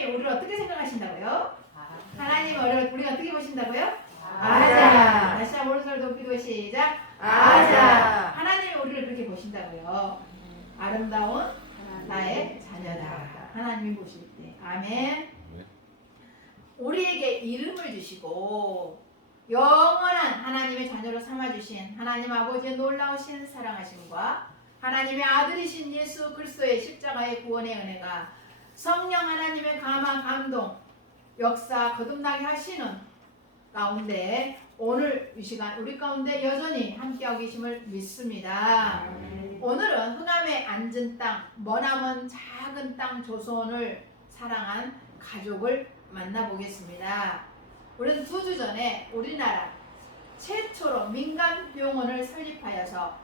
하나님이 우리를 어떻게 생각하신다고요? 하나님이 우리가 어떻게 보신다고요? 아자. 다시 한번 오른손을 높이고 시작. 아자. 하나님이 우리를 그렇게 보신다고요. 아름다운 나의 자녀다. 하나님이 보실 때. 아멘. 우리에게 이름을 주시고 영원한 하나님의 자녀로 삼아주신 하나님 아버지의 놀라우신 사랑하심과 하나님의 아들이신 예수 그리스도의 십자가의 구원의 은혜가 성령 하나님의 감화 감동 역사 거듭나게 하시는 가운데 오늘 이 시간 우리 가운데 여전히 함께하고 계심을 믿습니다. 오늘은 흥함에 앉은 땅 머나먼 작은 땅 조선을 사랑한 가족을 만나보겠습니다. 우리는 2주 전에 우리나라 최초로 민간 병원을 설립하여서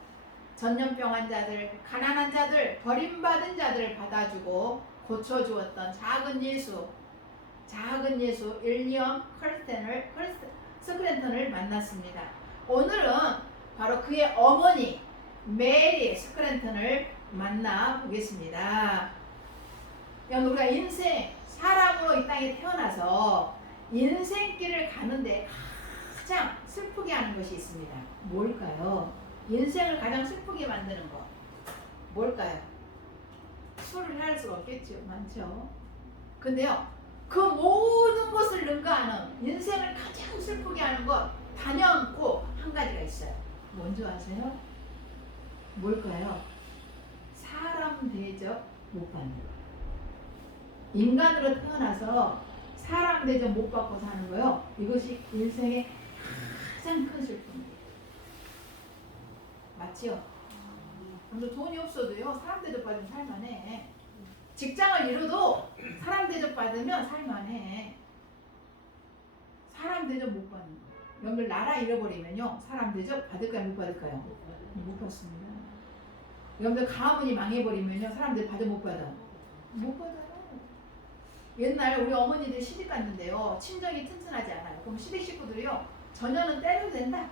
전염병 환자들, 가난한 자들, 버림받은 자들을 받아주고 고쳐주었던 작은 예수 일리엄 스크랜턴을 만났습니다. 오늘은 바로 그의 어머니 메리 스크랜턴을 만나보겠습니다. 우리가 인생 사람으로 이 땅에 태어나서 인생길을 가는데 가장 슬프게 하는 것이 있습니다. 뭘까요? 인생을 가장 슬프게 만드는 것 뭘까요? 술을 해할 수가 없겠죠. 많죠. 근데요 그 모든 것을 능가하는 인생을 가장 슬프게 하는 것 단연코 한 가지가 있어요. 뭔지 아세요? 뭘까요? 사람 대접 못 받는 거. 인간으로 태어나서 사람 대접 못 받고 사는 거요. 이것이 인생의 가장 큰 슬픔이에요. 맞죠? 근데 돈이 없어도요 사람 대접 받으면 살만해. 직장을 잃어도 사람 대접 받으면 살만해. 사람 대접 못 받는 거. 여러분들 나라 잃어버리면요 사람 대접 받을까요 못 받을까요? 못 받습니다. 여러분들 가문이 망해버리면요 사람들 받아 못 받아? 못 받아요. 옛날 우리 어머니들 시집 갔는데요 친정이 튼튼하지 않아요. 그럼 시댁 식구들이요 전혀는 때려도 된다.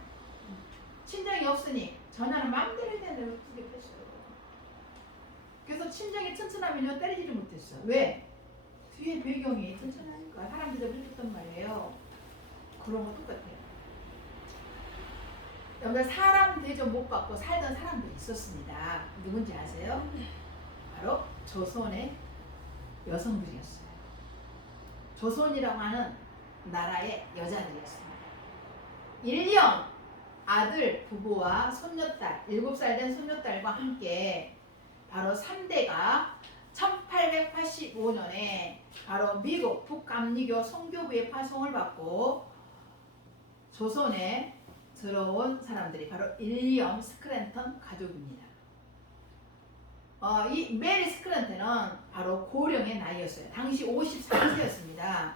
친정이 없으니 전화는 마음대로 해야 된다고 그렇게 했어요. 그래서 친정이 튼튼하면요 때리지를 못했어. 왜? 뒤에 배경이 튼튼하니까 사람들이 그랬단 말이에요. 그런 거 똑같아요. 여러분들 사람 대접 못 받고 살던 사람들이 있었습니다. 누군지 아세요? 바로 조선의 여성들이었어요. 조선이라고 하는 나라의 여자들이었습니다. 일령 아들 부부와 손녀딸 7살 된 손녀딸과 함께 바로 3대가 1885년에 바로 미국 북감리교 성교부의 파송을 받고 조선에 들어온 사람들이 바로 일리엄 스크랜턴 가족입니다. 이 메리 스크랜턴은 바로 고령의 나이였어요. 당시 53세였습니다.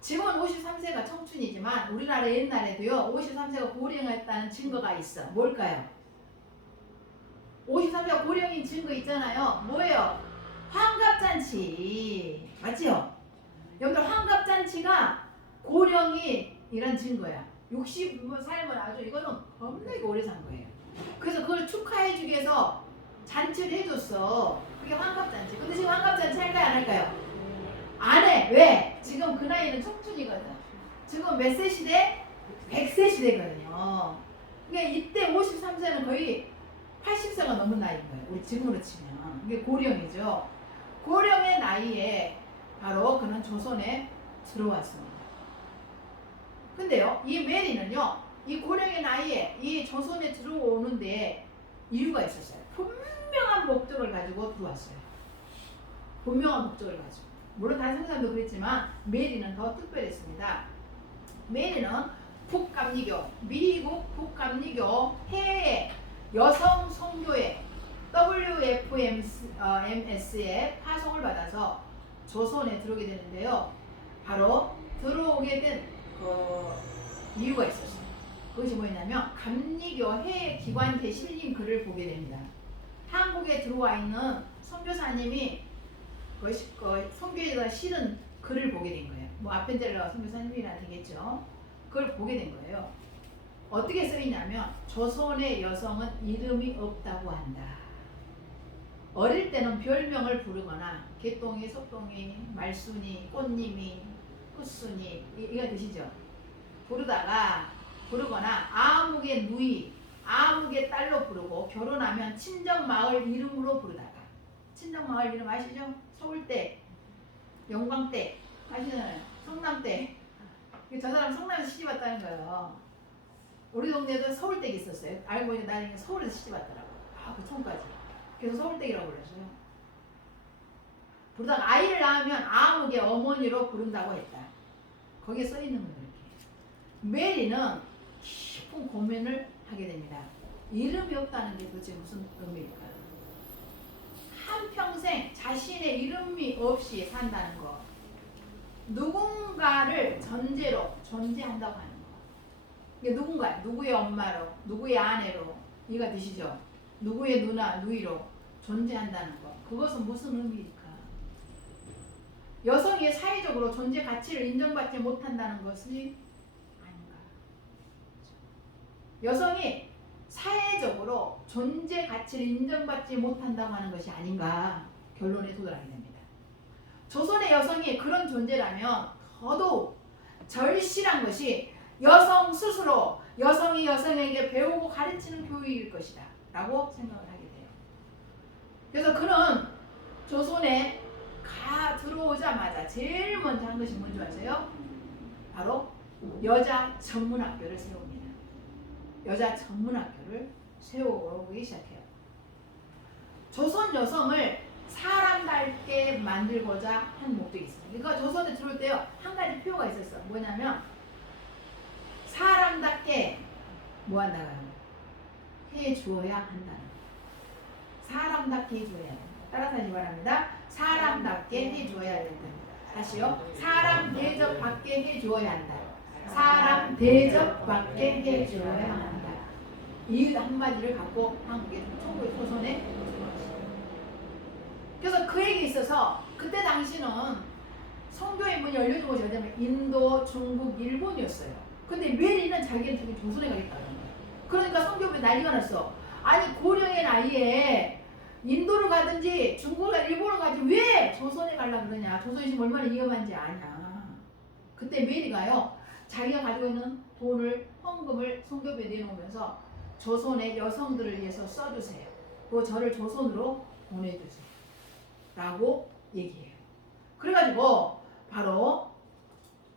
지금은 53세가 청춘이지만 우리나라 옛날에도요 53세가 고령했다는 증거가 있어. 뭘까요? 53세가 고령인 증거 있잖아요. 뭐예요? 환갑잔치. 맞지요? 여러분들 환갑잔치가 고령이 이란 증거야. 60 살면 아주 이거는 겁나게 오래 산 거예요. 그래서 그걸 축하해주기 위해서 잔치를 해줬어. 그게 환갑잔치. 근데 지금 환갑잔치 할까요 안 할까요? 안 해. 왜? 지금 그 나이는 청춘이거든. 지금 몇 세 시대? 100세 시대거든요. 그러니까 이때 53세는 거의 80세가 넘은 나이인 거예요. 우리 지금으로 치면. 이게 고령이죠. 고령의 나이에 바로 그는 조선에 들어왔습니다. 근데요, 이 메리는요, 이 고령의 나이에 이 조선에 들어오는데 이유가 있었어요. 분명한 목적을 가지고 들어왔어요. 분명한 목적을 가지고. 물론 다른 사람도 그랬지만 메리는 더 특별했습니다. 메리는 북감리교, 미국 북감리교 해외 여성 선교회 WFMS에 파송을 받아서 조선에 들어오게 되는데요. 바로 들어오게 된 그 이유가 있었어요. 그것이 뭐냐면 감리교 해외 기관지에 실린 글을 보게 됩니다. 한국에 들어와 있는 선교사님이 그 선교에다 실은 글을 보게 된 거예요. 뭐 아펜젤러 선교사님이라 되겠죠. 그걸 보게 된 거예요. 어떻게 쓰이냐면 조선의 여성은 이름이 없다고 한다. 어릴 때는 별명을 부르거나 개똥이, 속똥이, 말순이, 꽃님이, 끝순이 이거 드시죠? 부르거나 아무개 누이, 아무개 딸로 부르고 결혼하면 친정마을 이름으로 부르다가 친정마을 이름 아시죠? 서울대, 영광대 아시잖아요. 성남대. 저 사람 성남에서 시집 왔다는 거예요. 우리 동네에도 서울대가 있었어요. 알고 보니 나중에 서울에서 시집 왔더라고. 그 촌까지. 그래서 서울대기라고 그랬어요. 부르다가 아이를 낳으면 아무개 어머니로 부른다고 했다. 거기에 써 있는 거예요. 메리는 깊은 고민을 하게 됩니다. 이름이 없다는 게 도대체 무슨 의미일까요? 한평생 자신의 이름이 없이 산다는 것. 누군가를 전제로 존재한다고 하는 것. 이게 누군가, 누구의 엄마로, 누구의 아내로, 이해가 되시죠? 누구의 누나, 누이로 존재한다는 것. 그것은 무슨 의미일까? 여성이 사회적으로 존재 가치를 인정받지 못한다는 것이 아닌가? 여성이 사회적으로 존재 가치를 인정받지 못한다고 하는 것이 아닌가 결론에 도달하게 됩니다. 조선의 여성이 그런 존재라면 더더욱 절실한 것이 여성 스스로 여성이 여성에게 배우고 가르치는 교육일 것이다 라고 생각을 하게 돼요. 그래서 그는 조선에 들어오자마자 제일 먼저 한 것이 뭔지 아세요? 바로 여자 전문학교를 세웁니다. 여자 전문학교를 세우기 시작해요. 조선 여성을 사람답게 만들고자 한 목적이 있어요. 그러니까 조선에 들어올 때요 한 가지 표가 있었어요. 뭐냐면 사람답게 뭐 한다고요? 해주어야 한다는 거. 사람답게 해줘야 한다. 따라서 하시 바랍니다. 사람답게 해줘야 된다. 다시요. 사람 대접받게 해줘야 한다. 사람 대접받게 해줘야 한다. 이 한마디를 갖고 한국의 조선에 그래서 그에게 있어서 그때 당시는 성교의 문이 열려진 곳이 어디냐면 인도, 중국, 일본이었어요. 근데 메리는 자기는 저기 조선에 가겠다는 거야. 그러니까 성교부에 난리가 났어. 아니 고령의 나이에 인도를 가든지 중국을 가든지 일본을 가든지 왜 조선에 가려고 그러냐. 조선이 지금 얼마나 위험한지 아냐. 그때 메리가요. 자기가 가지고 있는 돈을 헌금을 성교부에 내놓으면서 조선의 여성들을 위해서 써주세요. 그리고 저를 조선으로 보내주세요. 라고 얘기해요. 그래가지고 바로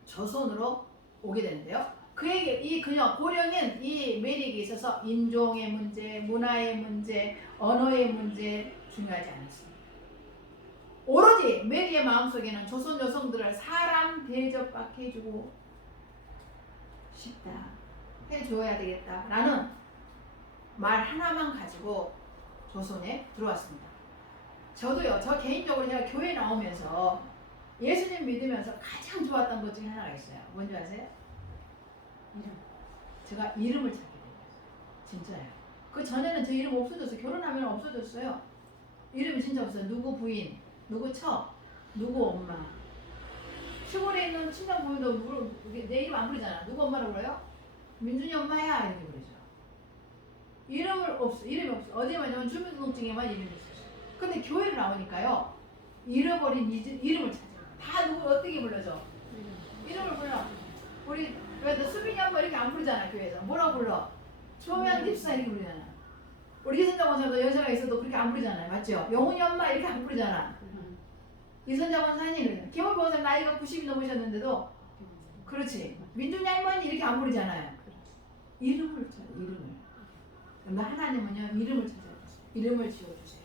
조선으로 오게 되는데요. 그에게 이 그녀 고령인 이 메리에게 있어서 인종의 문제, 문화의 문제, 언어의 문제 중요하지 않았습니다. 오로지 메리의 마음속에는 조선 여성들을 사람 대접받게 해주고 싶다. 해줘야 되겠다. 라는 말 하나만 가지고 조선에 들어왔습니다. 저도요, 저 개인적으로 제가 교회 나오면서 예수님 믿으면서 가장 좋았던 것 중에 하나가 있어요. 뭔지 아세요? 이름. 제가 이름을 찾게 됐어요. 진짜요. 그 전에는 제 이름 없어졌어요. 결혼하면 없어졌어요. 이름이 진짜 없어요. 누구 부인, 누구 처, 누구 엄마. 시골에 있는 친정 부인도 내 이름 안 부르잖아. 누구 엄마라고 그래요? 민준이 엄마야 이렇게 부르죠. 이름이 없어. 어디에 맞냐면 주민등록증에만 이름이 있어요. 근데 교회를 나오니까요. 잃어버린 이름을 찾아요. 다 누구 어떻게 불러줘? 이름을 불러. 우리 왜 수빈이 엄마 이렇게 안 부르잖아. 교회에서. 뭐라고 불러? 조명 집사 이렇게 부르잖아. 우리 이선자 권사도 연세가 있어도 그렇게 안 부르잖아요. 맞죠? 영훈이 엄마 이렇게 안 부르잖아. 이선자 권사님, 김원배 권사님 나이가 90이 넘으셨는데도 그렇지. 민준이 할머니 이렇게 안 부르잖아요. 이름을 찾아. 이름을. 그러니까 하나님은요. 이름을 찾아요. 이름을 지어주세요.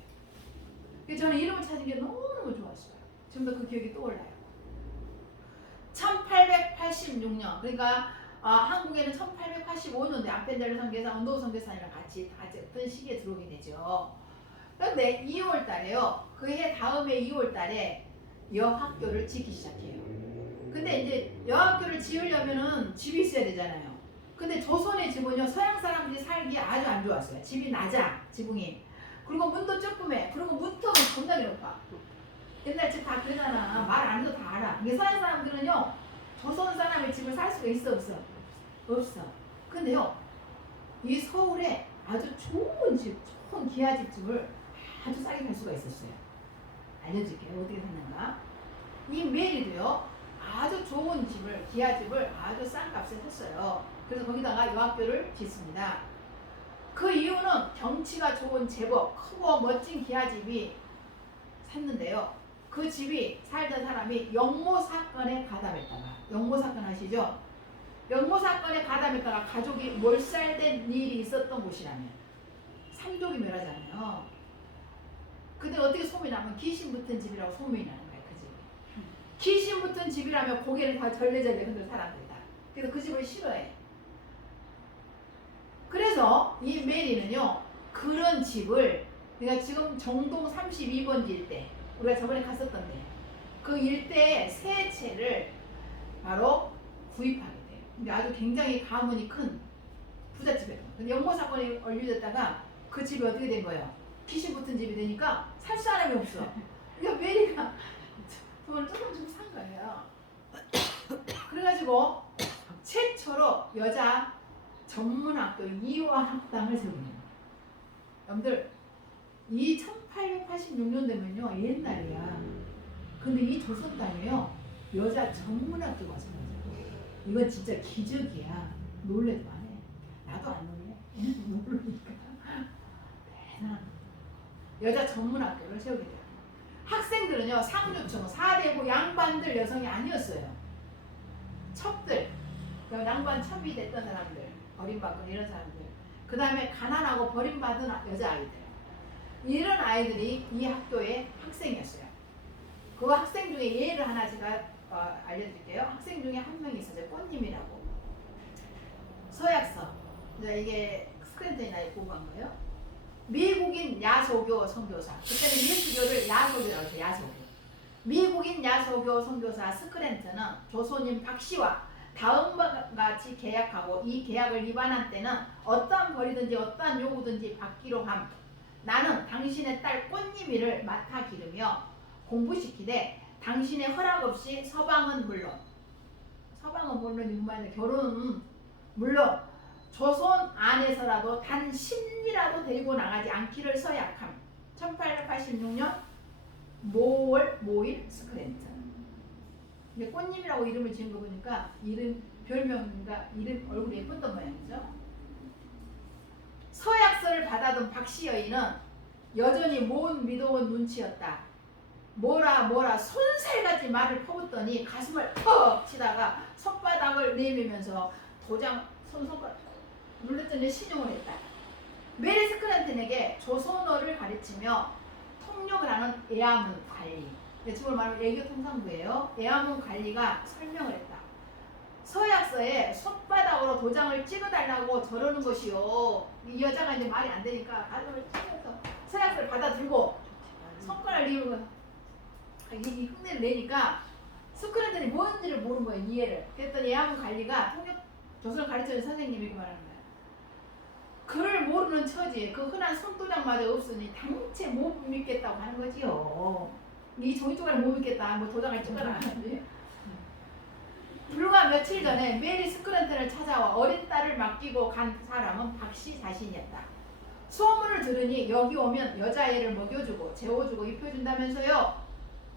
그래서 저는 이름을 찾은 게 너무너무 좋았어요. 지금도 그 기억이 떠올라요. 1886년 그러니까 한국에는 1885년도에 안펜델 선교사, 언도우 선교사님이랑 같이 어떤 시기에 들어오게 되죠. 그런데 2월 달에요. 그 해 다음에 2월 달에 여학교를 짓기 시작해요. 근데 이제 여학교를 지으려면은 집이 있어야 되잖아요. 근데 조선의 집은요, 서양 사람들이 살기 아주 안 좋았어요. 집이 낮아, 지붕이. 그리고 문도 조그매. 그리고 문턱은 겁나게 높아. 옛날 집 다 그러잖아. 말 안 해도 다 알아. 이게 서양 사람들은요, 조선 사람의 집을 살 수가 있어, 없어? 없어. 근데요, 이 서울에 아주 좋은 집, 좋은 기아집을 아주 싸게 살 수가 있었어요. 알려줄게요. 어떻게 샀는가. 이 메리도요. 아주 좋은 집을, 기아집을 아주 싼 값에 샀어요. 그래서 거기다가 여학교를 짓습니다. 그 이유는 경치가 좋은 제법 크고 멋진 기아집이 샀는데요. 그 집이 살던 사람이 영모 사건에 가담했다가, 영모 사건 아시죠? 영모 사건에 가담했다가 가족이 몰살된 일이 있었던 곳이라면 삼족이 멸하잖아요. 근데 어떻게 소문이 나면 귀신 붙은 집이라고 소문이 나는 거예요. 그 집이 귀신 붙은 집이라면 고개를 다 절레절레 흔들 사람들이다. 그래서 그 집을 싫어해. 그래서 이 메리는요, 그런 집을, 내가 지금 정동 32번지 일대, 우리가 저번에 갔었던데, 그 일대에 세 채를 바로 구입하게 돼요. 근데 아주 굉장히 가문이 큰 부잣집이에요. 근데 영모 사건이 얼려졌다가 그 집이 어떻게 된 거예요? 귀신 붙은 집이 되니까 살 사람이 없어. 그러니까 메리가 돈을 조금 주고 산 거예요. 그래가지고 최초로 여자 전문학교 이화학당을 세웁니다. 여러분들, 이 1886년 되면요, 옛날이야. 근데 이 조선 땅에요, 여자 전문학교가 생겼어요. 이건 진짜 기적이야. 놀래도 안 해. 나도 안 놀래. 모르니까. 대단한 여자 전문학교를 세우게 돼요. 학생들은요, 상류층, 4대부 양반들 여성이 아니었어요. 첩들, 양반 첩이 됐던 사람들, 버림받고 이런 사람들, 그 다음에 가난하고 버림받은 여자아이들, 이런 아이들이 이 학교의 학생이었어요. 그 학생 중에 예를 하나 제가 알려드릴게요. 학생 중에 한 명이 있었어요. 꽃님이라고. 서약서, 이게 스크린턴이나 보고 간 거예요. 미국인 야소교 선교사, 그때는 예수교를 야소교라고 했어요. 야소교. 미국인 야소교 선교사 스크랜턴은 조선인 박씨와 다음과 같이 계약하고, 이 계약을 위반한 때는 어떠한 벌이든지 어떠한 요구든지 받기로 함. 나는 당신의 딸 꽃님이를 맡아 기르며 공부시키되 당신의 허락 없이 서방은 물론 이만 결혼은 물론 조선 안에서라도 단 10리라도 데리고 나가지 않기를 서약함. 1886년 모일 스크랜턴. 근데 꽃님이라고 이름을 지은 거 보니까 이름, 별명인가 이름, 얼굴이 예뻤던 모양이죠. 서약서를 받아둔 박씨 여인은 여전히 못 믿어온 눈치였다. 뭐라 손살같이 말을 퍼붓더니 가슴을 퍽 치다가 손바닥을 내밀면서 도장 손가락 눌렀더니 신용을 했다. 메리 스크랜턴에게 조선어를 가르치며 통역을 하는 애아문 관리, 지금 말하면 애교통상부예요. 애아문 관리가 설명을 했다. 서약서에 손바닥으로 도장을 찍어달라고 저러는 것이요. 이 여자가 이제 말이 안 되니까 가슴을 찍어서 서약서를 받아 들고 손가락을 이으면 이 흉내를 내니까 스크랜턴이 뭔지를 모르는 거예요. 이해를. 그랬더니 애아문 관리가 통역 조선을 가르치는 선생님이 이렇게 말하는 거예요. 글을 모르는 처지에 그 흔한 손도장마저 없으니 당체 못 믿겠다고 하는 거지요. 이 종이조각을 못 믿겠다. 뭐 도장을 찍어라. 불과 며칠 전에 메리 스크랜턴을 찾아와 어린 딸을 맡기고 간 사람은 박씨 자신이었다. 소문을 들으니 여기 오면 여자애를 먹여주고 재워주고 입혀준다면서요.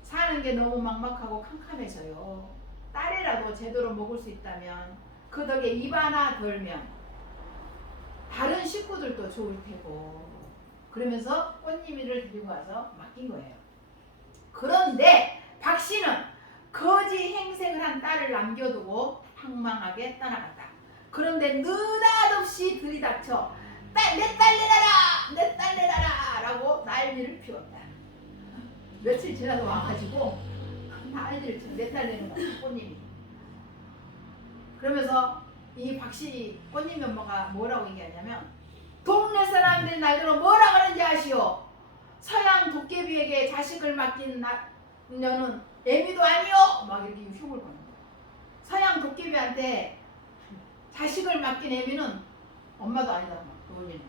사는 게 너무 막막하고 캄캄해서요. 딸이라도 제대로 먹을 수 있다면 그 덕에 입 하나 덜면 다른 식구들도 좋을 테고, 그러면서 꽃님이를 데리고 와서 맡긴 거예요. 그런데 박 씨는 거지 행색을 한 딸을 남겨두고 황망하게 떠나갔다. 그런데 느닷없이 들이닥쳐 내 딸 내놔라! 내 딸 내놔라! 라고 난리를 피웠다. 며칠 지나서 와가지고 난리를 쳐. 내 딸 내놓은 거야, 꽃님이. 그러면서 이 박씨 꽃님 엄마가 뭐라고 얘기하냐면, 동네 사람들이 날들어 뭐라 그러는지 아시오? 서양 도깨비에게 자식을 맡긴 나녀는 애미도 아니오! 막 이렇게 흉을 보는 거야. 서양 도깨비한테 자식을 맡긴 애미는 엄마도 아니다. 부모님은.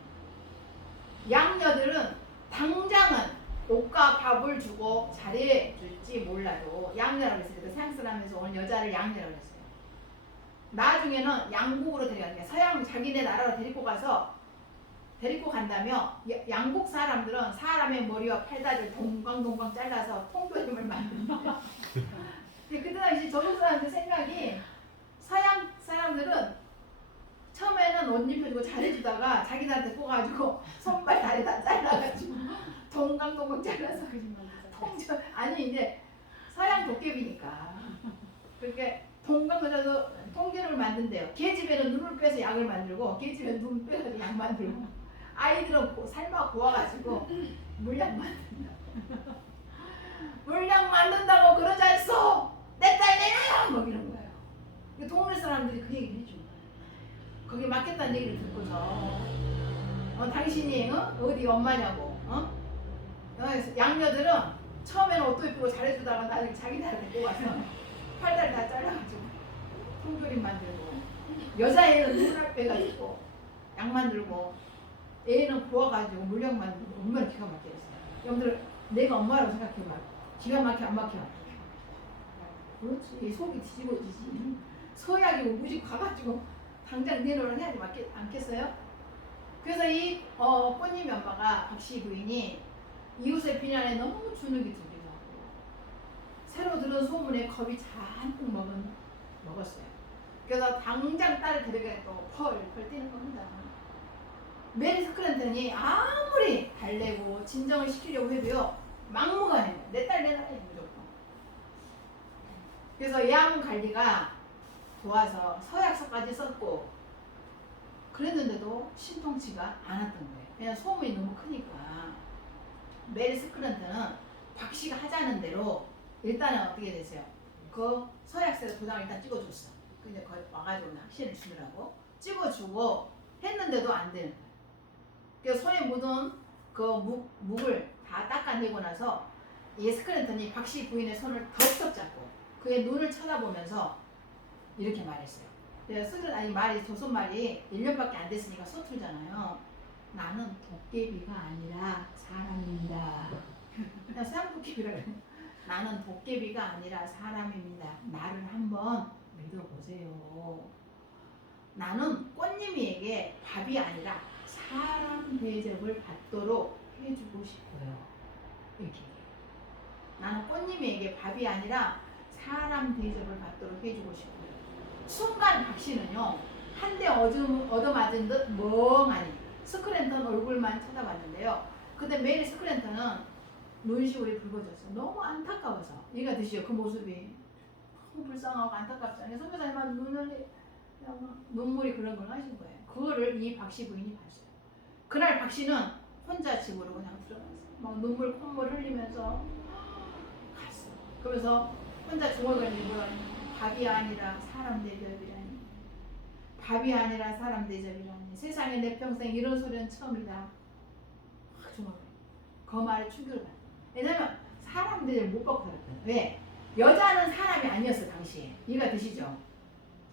양녀들은 당장은 옷과 밥을 주고 잘해줄지 몰라도 양녀라고 했어요. 서양 사람에서 온 여자를 양녀라고 했어요. 나중에는 양국으로 데려가는 거야. 서양 자기네 나라로 데리고 가서 데리고 간다며 양국 사람들은 사람의 머리와 팔다리를 동광동광 잘라서 통조림을 만든다. 근데 그때 당시 저국 사람들 생각이 서양 사람들은 처음에는 옷 입혀주고 잘해주다가 자기들한테 뽑아가지고 손발 다리 다 잘라가지고 동광동광 잘라서 통조 아니 이제 서양 도깨비니까 그렇게 동광동광 통조림을 만든대요. 걔집에는 눈을 빼서 약을 만들고 걔집에는 눈 빼서 약 만들고 아이들은 삶아 구워가지고 물약 만든다. 물약 만든다고 그러지 않소? 내 딸 내놔요! 뭐 이런 거예요. 동네 사람들이 그 얘기를 해준 거예요. 거기 맞겠다는 얘기를 듣고서 당신이 어디 엄마냐고 양녀들은 처음에는 옷도 입고 잘해주다가 나중에 자기네를 데리고 가서 팔다리 다 잘라가지고 통조림 만들고 여자애는 눈알 빼가지고 약 만들고 애는 구워가지고 물약 만들고 얼마나 기가 막히게 했어요. 여러분들 내가 엄마라고 생각해봐. 기가 막혀 안 막혀? 그렇지. 속이 뒤집어지지. 서약이고 무집 가가지고 당장 내놓으라 해야지 맞겠 않겠어요? 그래서 이 꽃님이 엄마가 박씨 부인이 이웃의 비난에 너무 주눅이 들기도 하고 새로 들은 소문에 겁이 잔뜩 먹었어요. 그래서 당장 딸을 데려가 또 펄펄 뛰는 겁니다. 메리 스크랜턴이 아무리 달래고 진정을 시키려고 해도요 막무가내요. 내 딸 내놔야 무조건. 그래서 양 관리가 도와서 서약서까지 썼고 그랬는데도 신통치가 않았던 거예요. 그냥 소문이 너무 크니까. 메리 스크랜턴은 박씨가 하자는 대로 일단은 어떻게 됐어요? 그 서약서에 도장을 일단 찍어줬어. 근데 거기 와가지고 확신을 주느라고 찍어주고 했는데도 안 되는 거예요. 그래서 손에 묻은 그 묵을 다 닦아내고 나서 이 스크랜턴이 박씨 부인의 손을 덥석 잡고 그의 눈을 쳐다보면서 이렇게 말했어요. 말이 조선말이 1년밖에 안 됐으니까 서툴잖아요. 나는 도깨비가 아니라 사람입니다. 그냥 서양 도깨비라 그래요. 나는 도깨비가 아니라 사람입니다. 나를 한번 믿어보세요. 나는 꽃님이에게 밥이 아니라 사람 대접을 받도록 해주고 싶어요. 이렇게. 나는 꽃님에게 밥이 아니라 사람 대접을 받도록 해주고 싶어요. 순간 박씨는요 한 대 얻어맞은 듯 멍하니 스크랜턴 얼굴만 쳐다봤는데요. 근데 메리 스크랜턴은 눈시울이 붉어졌어요. 너무 안타까워서. 이해가 되시죠? 그 모습이 너무 불쌍하고 안타깝잖아요. 선교사님은 눈물이 그런 걸 하신 거예요. 그거를 이 박씨 부인이 봤어요. 그날 박씨는 혼자 집으로 그냥 들어갔어요. 막 눈물 콧물 흘리면서 갔어요. 그러면서 혼자 중얼거리는 뭐라 하냐면 밥이 아니라 사람 대접이라니. 밥이 아니라 사람 대접이라니. 세상에 내 평생 이런 소리는 처음이다. 정말 그 말에 충격을 받아요. 왜냐면 사람 대접을 못 받고 살았거든요. 왜? 여자는 사람이 아니었어 당시에. 이해가 되시죠?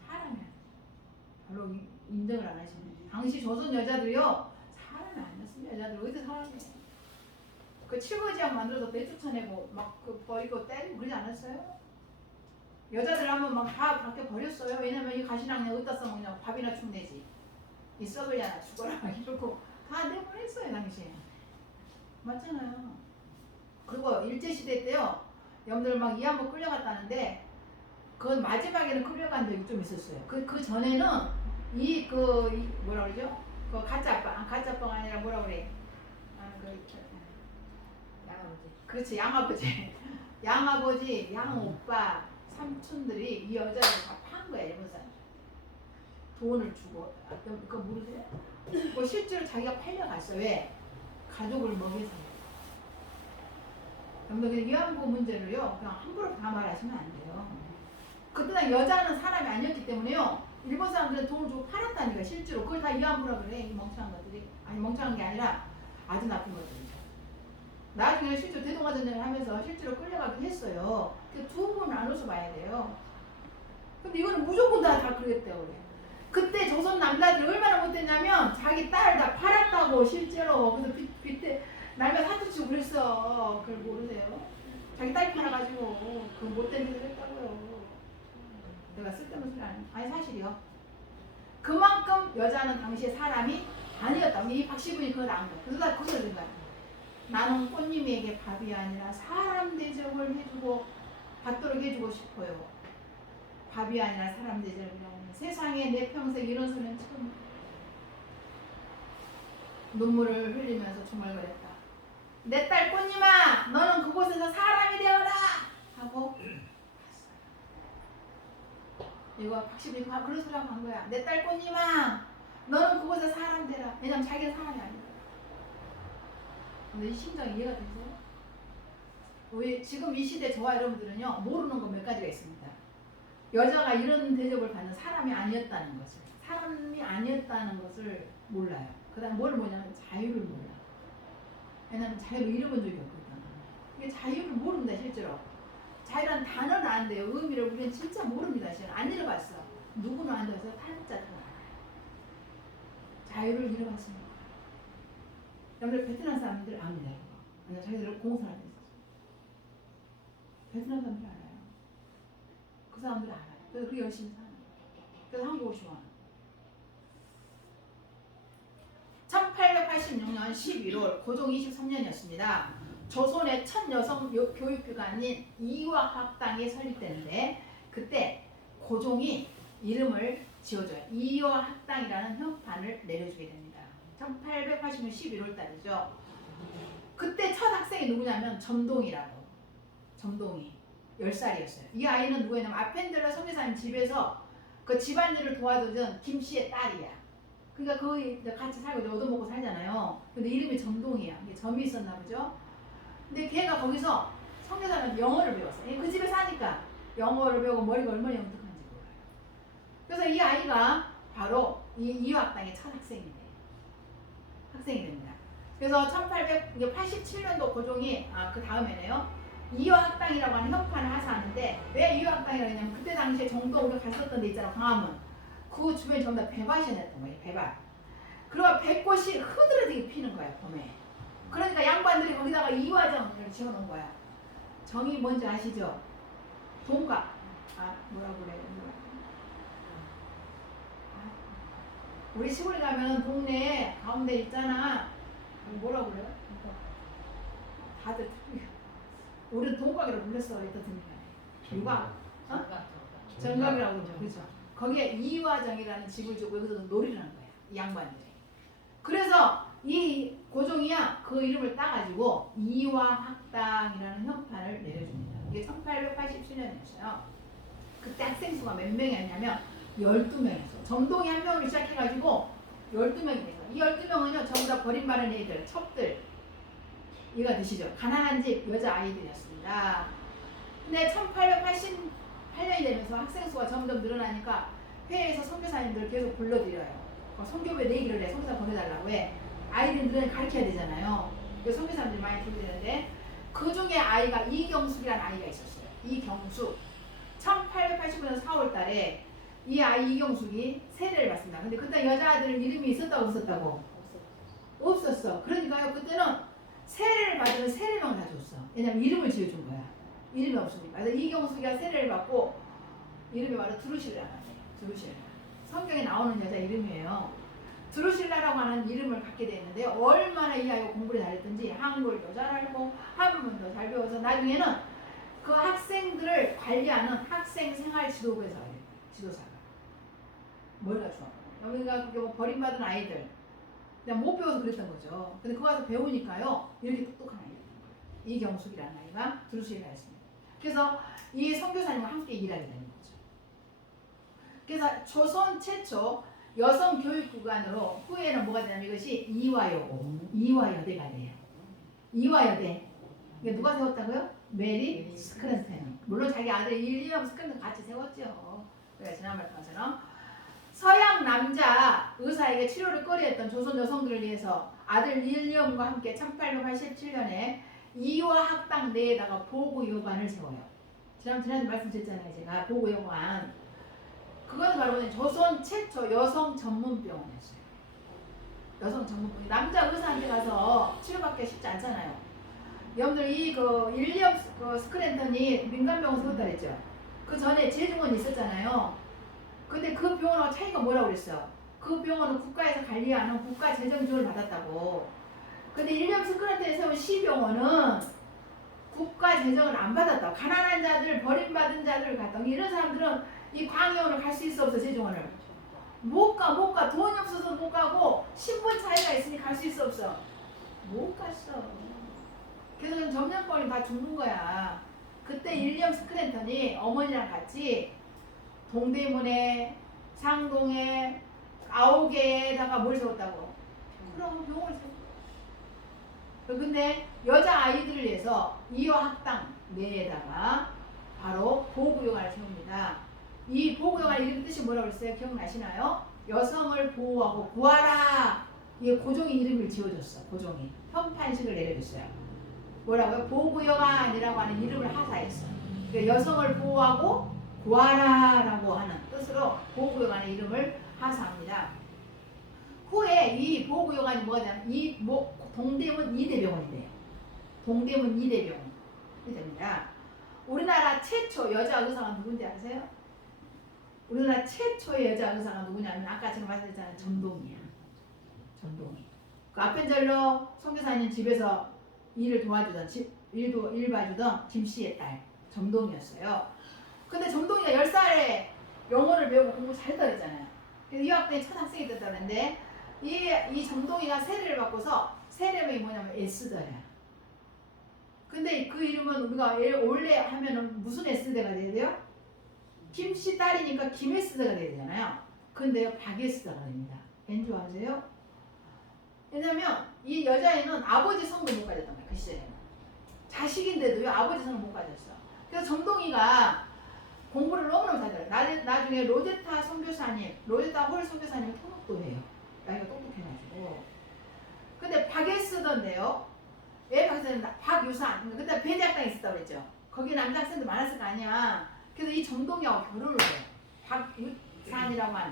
사람이 아니었어. 별로 인정을 안 하시네. 당시 조선 여자들이요 사람이 아니었습니다. 여자들 어디서 사람이에요? 그 칠거지약 만들어서 내쫓아내고 막 그 버리고 때리고 그러지 않았어요? 여자들 하면 막 다 밖에 버렸어요. 왜냐면 이 가시락냥 어디다 써먹냐고. 밥이나 축내지. 이 썩을려나 죽어라 이러고 다 내보냈어요 당시에. 맞잖아요. 그리고 일제시대 때요 여러분들 막 이한복 끌려갔다는데 그 마지막에는 끌려간 적이 좀 있었어요. 그 전에는 뭐라 그러죠? 그 가짜빵 아니라 뭐라 그래? 양아버지. 그렇지 양아버지. 양아버지, 양오빠, 삼촌들이 이 여자를 다 판 거야 일본 사람. 돈을 주고. 그거 모르세요? 그 실제로 자기가 팔려갔어. 왜? 가족을 먹여서. 여러분들 위안부 문제를요 그냥 함부로 다 말하시면 안 돼요. 그때는 여자는 사람이 아니었기 때문에요 일본 사람들은 돈을 주고 팔았다니까. 실제로 그걸 다 위안부라 그래. 이 멍청한 것들이. 아니 멍청한 게 아니라 아주 나쁜 것들이죠. 나중에 실제로 대동아전쟁을 하면서 실제로 끌려가긴 했어요. 그 두 번 나눠서 봐야 돼요. 근데 이거는 무조건 다 그랬대요. 그래. 그때 조선 남자들이 얼마나 못했냐면 자기 딸 다 팔았다고 실제로. 그래서 빚대 날며 사투치고 그랬어. 그걸 모르세요? 자기 딸 팔아가지고 그 못된 짓을 했다고요. 내가 쓸데없는 소리 아니 사실이요. 그만큼 여자는 당시에 사람이 아니었다. 이 박씨분이 그걸 안 거야. 그러다 그걸 든 거야. 나는 꽃님에게 밥이 아니라 사람 대접을 해주고 받도록 해주고 싶어요. 밥이 아니라 사람 대접이라니 세상에 내 평생 이런 소리는 처음. 눈물을 흘리면서 중얼거렸다. 내 딸 꽃님아, 너는 그곳에서 사람이 되어라 하고 갔어요. 이거 박씨분이 그런 소리 하고 간 거야. 내 딸 꽃님아, 너는 그곳에서 사람 되라. 왜냐면 자기가 사람이 아니거든. 근데 이 심정이 이해가 되세요? 왜 지금 이 시대 저와 여러분들은요 모르는 거 몇 가지가 있습니다. 여자가 이런 대접을 받는 사람이 아니었다는 것을, 사람이 아니었다는 것을 몰라요. 그다음 뭘 모르냐면 자유를 몰라. 왜냐면 자유를 잃어본 적이 없거든. 이게 자유를 모른다 실제로. 자유란 단어는 아는데요. 의미를 우리는 진짜 모릅니다. 실은 안 잃어봤어. 누구는 앉아서 탈자들은 알아요. 자유를 잃어봤습니다. 여러분들 베트남 사람들 압니다. 이거. 자기들 공사를 했어. 베트남 사람들 알아요. 그 사람들 알아요. 그래서 그렇게 열심히 사는 거예요. 그래서 한국을 좋아하는 거예요. 1886년 11월 고종 23년이었습니다. 조선의 첫 여성 교육기관인 이화학당이 설립되는데 그때 고종이 이름을 지어줘요. 이화학당이라는 현판을 내려주게 됩니다. 1880년 11월 달이죠. 그때 첫 학생이 누구냐면 점동이라고. 점동이 10살이었어요. 이 아이는 누구냐면 아펜델라 성교사님 집에서 그 집안일을 도와주던 김씨의 딸이야. 그러니까 그 같이 살고 얻어먹고 살잖아요. 근데 이름이 점동이야. 이게 점이 있었나 보죠. 근데 걔가 거기서 성교사는 영어를 배웠어. 그 집에 사니까 영어를 배우고 머리가 얼마나 영특한지 몰라요. 그래서 이 아이가 바로 이 이화학당의 첫 학생이 돼요. 학생이 됩니다. 그래서 1887년도 고종이 그 다음에네요. 이화학당이라고 하는 현판을 하사하는데 왜 이화학당이라고 하냐면 그때 당시에 정도 우리가 갔었던 데 있잖아. 광화문. 그 주변에 전부 다 배밭이 냈던 거예요. 배밭. 그리고 배꽃이 흐드러지게 피는 거야. 봄에. 그러니까 양반들이 거기다가 이화정을 지어놓은 거야. 정이 뭔지 아시죠? 동각. 뭐라고 그래요? 우리 시골에 가면 동네 가운데 있잖아. 뭐라고 그래요? 다들 우리는 동각이라고 불렀어. 이따 듣는 거야. 유각. 정각이라고 그러죠. 그렇죠. 거기에 이화정이라는 집을 주고 여기서 놀이를 하는 거야. 이 양반들이. 그래서 이 고종이야 그 이름을 따가지고 이화학당이라는 현판을 내려줍니다. 이게 1887년이었어요. 그때 학생 수가 몇 명이었냐면 12명이었어. 점동이 한 명을 시작해가지고 12명이 됐어. 이 12명은요 전부 다 버림받은 애들, 첩들 이해가 되시죠? 가난한 집 여자아이들이었습니다. 근데 1888년이 되면서 학생 수가 점점 늘어나니까 회의에서 선교사님들을 계속 불러들여요. 선교부에 내기를 해. 선교사 보내달라고 해. 아이들은 가르쳐야 되잖아요. 그래서 선교사님들이 많이 불러들였는데 그 중에 아이가 이경숙이라는 아이가 있었어요. 이경숙. 1889년 4월 달에 이 아이 이경숙이 세례를 받습니다. 근데 그때 여자아들 이름이 있었다고 없었다고? 없었어. 그러니까요 그때는 세례를 받으면 세례만 가져왔어. 왜냐면 이름을 지어준 거야. 이름이 없으니까. 그래서 이경숙이가 세례를 받고 이름이 바로 드루실라예요. 드루실라. 성경에 나오는 여자 이름이에요. 드루실라라고 하는 이름을 갖게 됐는데요. 얼마나 이 아이가 공부를 잘했든지 한글도 잘 알고 한문도 잘 배워서 나중에는 그 학생들을 관리하는 학생 생활 지도사가 머리가 좋아. 여기가 그게 뭐 버림받은 아이들 그냥 못 배워서 그랬던 거죠. 근데 그거 가서 배우니까요 이렇게 똑똑한 아이가 된 거예요. 이경숙이라는 아이가 드루실라였습니다. 그래서 이 선교사님과 함께 일하게 되는 거죠. 그래서 조선 최초 여성 교육기관으로 후에는 뭐가 되냐면 이것이 이화여대가 돼요. 이화여대. 이게 누가 세웠다고요? 메리 스크랜턴. 물론 자기 아들 윌리엄 스크랜턴 같이 세웠죠. 그래 지난번 것처럼 서양 남자 의사에게 치료를 꺼려했던 조선 여성들을 위해서 아들 윌리엄과 함께 1887년에 이화학당 내에다가 보고여관을 세워요. 지난번에 말씀드렸잖아요. 제가 보고여관. 그건 바로 조선 최초 여성 전문병원이었어요. 여성 전문병원. 남자 의사한테 가서 치료받기 쉽지 않잖아요. 여러분들 윌리엄 스크랜턴이 민간병원 세웠다 그랬죠. 그 전에 제중원이 있었잖아요. 근데 그 병원하고 차이가 뭐라고 그랬어요? 그 병원은 국가에서 관리하는 국가 재정 지원을 받았다고. 근데 윌리엄 스크런트에 세운 시병원은 국가 재정을 안 받았다고. 가난한 자들, 버림받은 자들 같다. 이런 사람들은 이 광해원을 갈 수 있어 없어? 세종원을 못 가. 돈이 없어서 못 가고 신분 차이가 있으니 갈 수 있어 없어? 못 갔어. 그래서 점령권이 다 죽는 거야. 그때 윌리엄 스크랜턴이 어머니랑 같이 동대문에, 상동에, 아오게에다가 뭘 세웠다고? 그럼 병원을 세웠어. 근데 여자 아이들을 위해서 이화학당 내에다가 바로 보호구역을 세웁니다. 이 보호구역 이름 뜻이 뭐라고 했어요? 기억나시나요? 여성을 보호하고 구하라. 이게 고종이 이름을 지어줬어. 고종이 현판식을 내려줬어요. 뭐라고요? 보호구역안이라고 하는 이름을 하사했어. 그러니까 여성을 보호하고 구하라라고 하는 뜻으로 보호구역안의 이름을 하사합니다. 후에 이 보호구역안이 뭐가 되냐면 동대문 이대병원이래요. 동대문 이대병원이 됩니다. 우리나라 최초 여자 의사가 누군지 아세요? 우리나라 최초의 여자 의사가 누구냐면 아까 제가 말씀드렸잖아요. 전동이야. 전동이. 그 아펜젤로 선교사님 집에서 일을 도와주던 일 봐주던 김씨의 딸 전동이었어요. 근데 전동이가 10살에 영어를 배우고 공부 잘했다 그랬잖아요. 그래서 유학생이 첫 학생이 됐다는데 이 전동이가 세례를 받고서 세례명이 뭐냐면 에스더야. 근데 그 이름은 우리가 원래 하면은 무슨 에스더가 돼야 돼요? 김씨 딸이니까 김에스더가 돼야 되잖아요. 근데요 박에스더가 됩니다. 왠지 아세요? 왜냐면 이 여자애는 아버지 성도 못 가졌단 말이야. 그 시절에는 자식인데도요 아버지 성을 못 가졌어. 그래서 전동이가 공부를 너무너무 잘해요. 나중에 로제타 선교사님, 로제타 홀 선교사님이 통역도 해요. 나이가 똑똑해가지고. 근데 박에스더인데요. 왜 박에스더는 박유산. 그때 배제학당에 있었다고 그랬죠. 거기 남자 학생들 많았을 거 아니야. 그래서 이 전동이하고 결혼을 해요.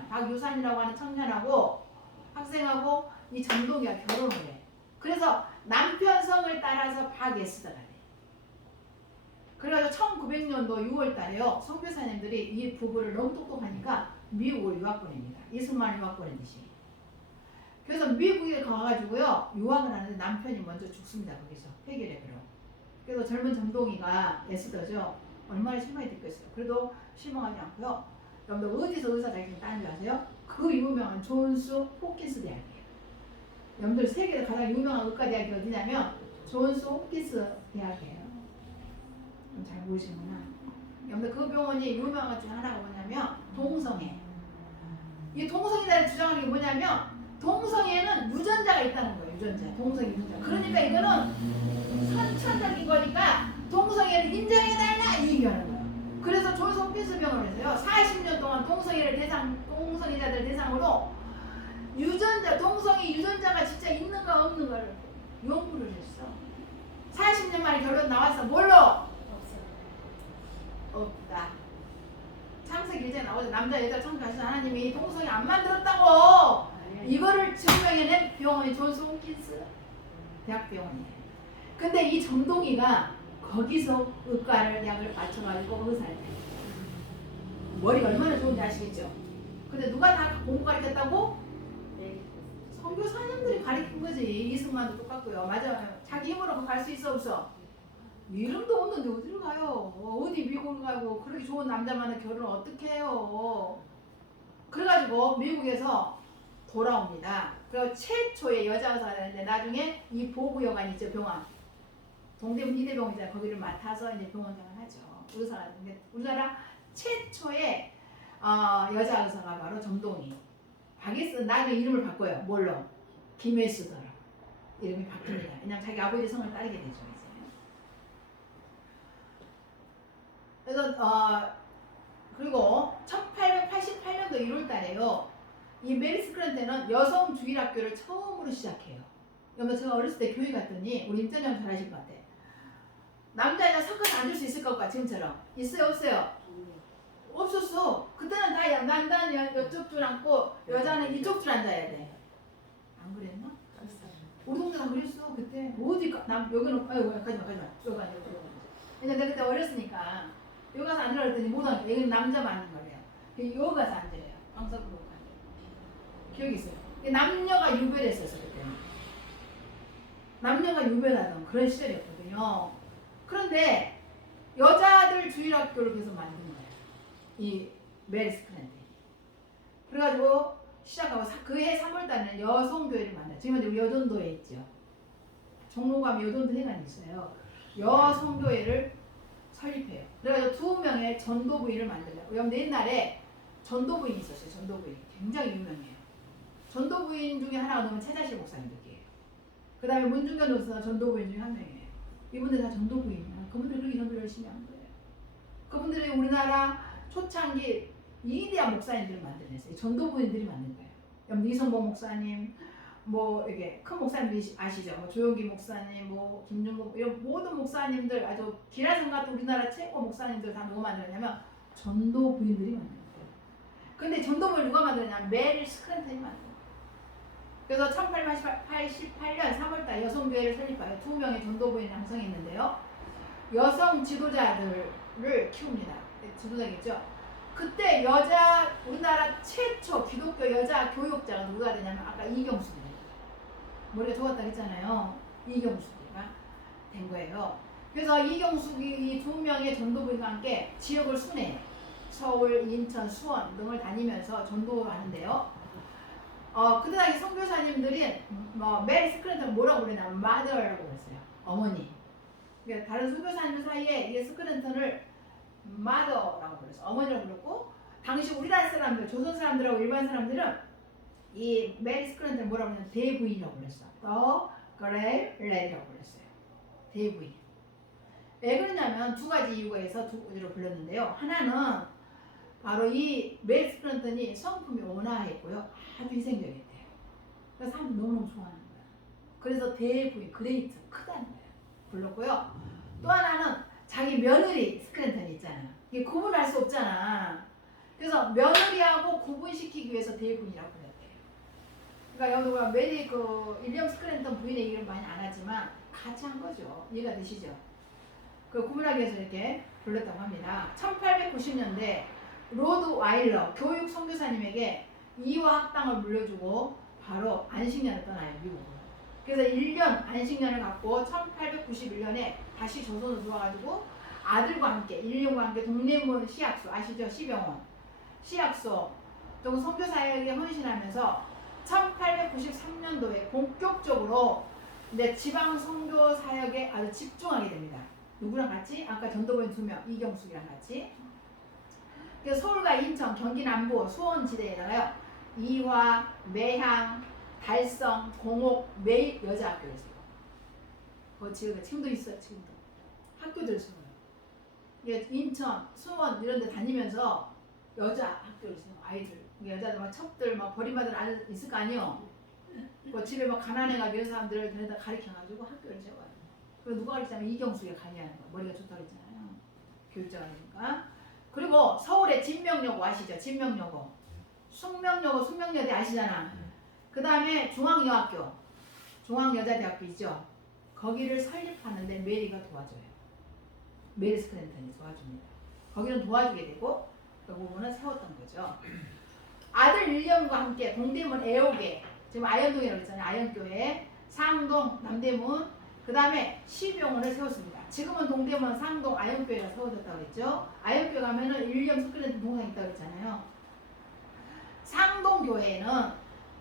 박유산이라고 하는 청년하고 학생하고 이 전동이가 결혼을 해. 그래서 남편 성을 따라서 박에스더가 돼. 그래가지고 1900년도 6월달에요. 선교사님들이 이 부부를 너무 똑똑하니까 미국으로 유학 보냅니다. 이승만 유학 보내듯이. 그래서 미국에 가가지고요 유학을 하는데 남편이 먼저 죽습니다. 거기서 폐결핵으로. 그래서 젊은 전동이가 에스더죠. 얼마나 실망이 됐겠어요. 그래도 실망하지 않고요. 여러분들 어디서 의사 자격증 따는 줄 아세요? 그 유명한 존스 홉킨스 대학이에요. 여러분들 세계에서 가장 유명한 의과대학이 어디냐면 존스 홉킨스 대학이에요. 잘 모르시는구나. 여러분들 그 병원이 유명한 것 중에 하나가 뭐냐면 동성애. 이 동성애자를 주장하는 게 뭐냐면 동성애에는 유전자가 있다는 거예요. 유전자. 동성애 유전자. 그러니까 이거는 선천적인 거니까 동성애를 인정해달라 이 얘기하는 거예요. 그래서 존스 홉킨스 병원에서요 40년 동안 동성애자들 대상으로 동성애 유전자가 진짜 있는가 없는가를 연구를 했어. 40년 만에 결론 나왔어. 뭘로? 없다. 창세기 1장에 나오죠. 남자 여자 창조하신 하나님이 동성애 안 만들었다고. 이거를 증명해낸 병원이 존스 홉킨스 대학병원이에요. 근데 이 전동이가 거기서 의과를 약을 맞춰가지고 의사를 해. 머리가 얼마나 좋은지 아시겠죠? 근데 누가 다 공부 가르쳤다고? 선교사님들이 가르친 거지. 이승만도 똑같고요. 맞아요. 자기 힘으로 갈 수 있어 없어? 이름도 없는데 어디로 가요? 어디 미국을 가고 그렇게 좋은 남자만은 결혼을 어떻게 해요? 그래가지고 미국에서 돌아옵니다. 그리고 최초의 여자 의사가 되는데 나중에 이 보호구역안이 있죠. 병원. 동대문 이대병원이잖아요. 거기를 맡아서 이제 병원장을 하죠. 의사가 되는데 우리나라 최초의 여자 의사가 바로 정동희. 박에스 나중에 이름을 바꿔요. 뭘로? 김에스더라. 이름이 바뀝니다. 그냥 자기 아버지 성을 따르게 되죠. 이제. 그래서 그리고 1888년도 1월달에요. 이 메리 스크런트는 여성 주일학교를 처음으로 시작해요. 여러분 제가 어렸을 때 교회 갔더니 우리 임전영 잘 아실 것 같아. 남자애가 섞어서 앉을 수 있을 것 같아 지금처럼. 있어요 없어요? 없었어. 그때는 다 남자는 이쪽 줄 앉고 여자는 이쪽 줄 앉아야 돼. 안 그랬나? 우리 동네 안 그랬어 그때. 어디 여기는 아이고 가지마 여기 앉아. 근데 내가 그때 어렸으니까 여기 가서 앉으라 그랬더니 못 앉아. 여기는 남자만 앉는 거래요. 여기 가서 앉아요. 방석으로 앉아요. 기억이 있어요. 남녀가 유별했었어요 그때는. 남녀가 유별하던 그런 시절이었거든요. 그런데 여자들 주일학교를 계속 만든 거예요. 이 메리 스크랜턴. 그래가지고 시작하고 그해 3월달에는 여성교회를 만나요. 지금 우리 여전도에 있죠. 종로가면 여전도 회관이 있어요. 여성교회를 설립해요. 그래가지고 2명의 전도부인을 만들어요. 여러분 옛날에 전도부인이 있었어요. 전도부인. 굉장히 유명해요. 전도부인 중에 하나가 너무 최자실 목사님들이에요. 그 다음에 문중견 목사가 전도부인 중에 한 명이에요. 이분들 다 전도부인이야. 그분들이 그렇게 전도 열심히 한 거예요. 그분들이 우리나라 초창기 이대한 목사님들을 만들어냈어요. 전도부인들이 만든 거예요. 여러분 이성봉 목사님, 뭐 이게 큰 목사님들이 아시죠? 뭐 조용기 목사님, 뭐 김중국 이런 모든 목사님들 아주 기라성 같은 우리나라 최고 목사님들 다 누가 만들었냐면 전도부인들이 만든 거예요. 근데 전도부인 누가 만들었냐면 메리 스크랜턴이 만든 거예요. 그래서 1888년 3월달 여성교회를 설립하여 2명의 전도부인 양성했는데요. 여성 지도자들을 키웁니다. 지도자겠죠. 그때 우리나라 최초 기독교 여자 교육자가 누가 되냐면 아까 이경숙이에요. 머리가 좋았다 했잖아요. 이경숙이가 된 거예요. 그래서 이경숙이 이 2명의 전도부인과 함께 지역을 순회해요. 서울, 인천, 수원 등을 다니면서 전도하는데요. 그때 당시 선교사님들이 메리 스크랜턴을 뭐라고 그러냐면 마더라고 그랬어요. 어머니. 그러니까 다른 선교사님들 사이에 이 스크랜턴을 마더라고 불렀어. 어머니라고 불렀고 당시 우리나라 사람들, 조선 사람들하고 일반 사람들은 이 메리 스크랜턴을 뭐라고 하냐면 대부인이라고 불렀어. 더 그레이라고 불렀어요. 대부인. 왜 그러냐면 2가지 이유가 있어서 2가지로 불렀는데요. 하나는 바로 이 메리 스크랜턴이 성품이 온화했고요. 아주 희생적이었대요. 그래서 사람들이 너무너무 좋아하는 거야. 그래서 대부인, 그레이트, 크다는 거야. 불렀고요. 또 하나는 자기 며느리 스크랜턴이 있잖아. 이게 구분할 수 없잖아. 그래서 며느리하고 구분시키기 위해서 대부인이라고 불렀대요. 그러니까 여기가 메리 윌리엄 스크랜턴 부인의 얘기를 많이 안 하지만 같이 한 거죠. 이해가 되시죠? 그 구분하기 위해서 이렇게 불렀다고 합니다. 1890년대 로드 와일러 교육 선교사님에게 이화학당을 물려주고 바로 안식년을 떠나요. 미국으로. 그래서 1년 안식년을 갖고 1891년에 다시 조선으로 들어와가지고 아들과 함께 1년과 함께 동대문 시약소 아시죠? 시병원 시약소 또 선교사역에 헌신하면서 1893년도에 본격적으로 이제 지방 선교 사역에 아주 집중하게 됩니다. 누구랑 같이? 아까 전도부인 2명 이경숙이랑 같이. 그래서 서울과 인천, 경기 남부, 수원 지대에다가요 이화, 매향, 달성, 공옥, 매일 여자 학교를 세요. 그 지금도 있어요. 지금도 학교들 세워요. 인천, 수원 이런 데 다니면서 여자 학교를 세요. 아이들 여자들 막 첩들 막 버림받은 아들 있을 거 아니요. 그 집에 막 가난해가지고 이런 사람들을 데려다 가르쳐가지고 학교를 세워요. 그리고 누가 가르치냐면 이경숙이 관리하는 거야. 머리가 좋다고 했잖아요. 교육자니까. 그리고 서울의 진명여고 아시죠? 진명여고. 숙명여고, 숙명여대 아시잖아. 그 다음에 중앙여학교, 중앙여자대학교 있죠? 거기를 설립하는데 메리가 도와줘요. 메리 스크랜턴이 도와줍니다. 거기는 도와주게 되고 그 부분은 세웠던 거죠. 아들 윌리엄과 함께 동대문 애옥에 지금 아현동이라고 했잖아요. 아현교회, 상동, 남대문, 그 다음에 시병원을 세웠습니다. 지금은 동대문, 상동, 아현교회가 세워졌다고 했죠. 아현교회 가면은 윌리엄 스크랜턴 동상 있다고 했잖아요. 상동교회는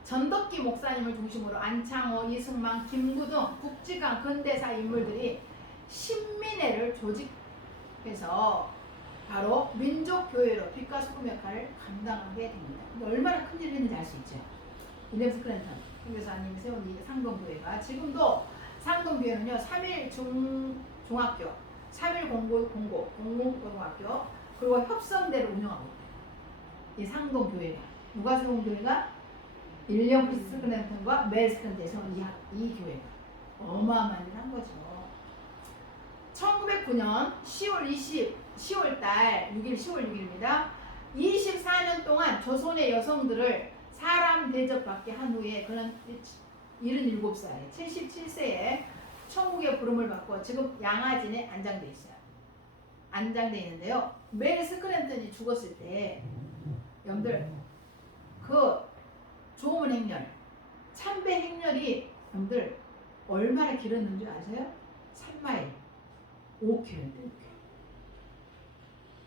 전덕기 목사님을 중심으로 안창호, 이승만, 김구 등 국지강 근대사 인물들이 신민회를 조직해서 바로 민족교회로 빛과 소금 역할을 감당하게 됩니다. 얼마나 큰 일을 했는지 알 수 있죠. 윌리엄 스크랜턴 선교사님이 세운 이 상동교회가 지금도 상동교회는요 3일 중학교, 3일 공고등학교 그리고 협성대를 운영하고 있대요. 이 상동교회가 누가 세운 교회가? 윌리엄 스크랜턴과 메리 스크랜턴이 세운 이 교회가 어마어마한 일을 한 거죠. 1909년 10월달 6일 10월 6일입니다. 24년 동안 조선의 여성들을 사람 대접받게 한 후에 그는 77살, 77세에 천국의 부름을 받고 지금 양화진에 안장돼 있어요. 안장돼 있는데요. 메리 스크랜턴이 죽었을 때 여러분들 그 조문 행렬, 참배 행렬이 여러분들 얼마나 길었는 줄 아세요? 3마일, 5km인데 5km.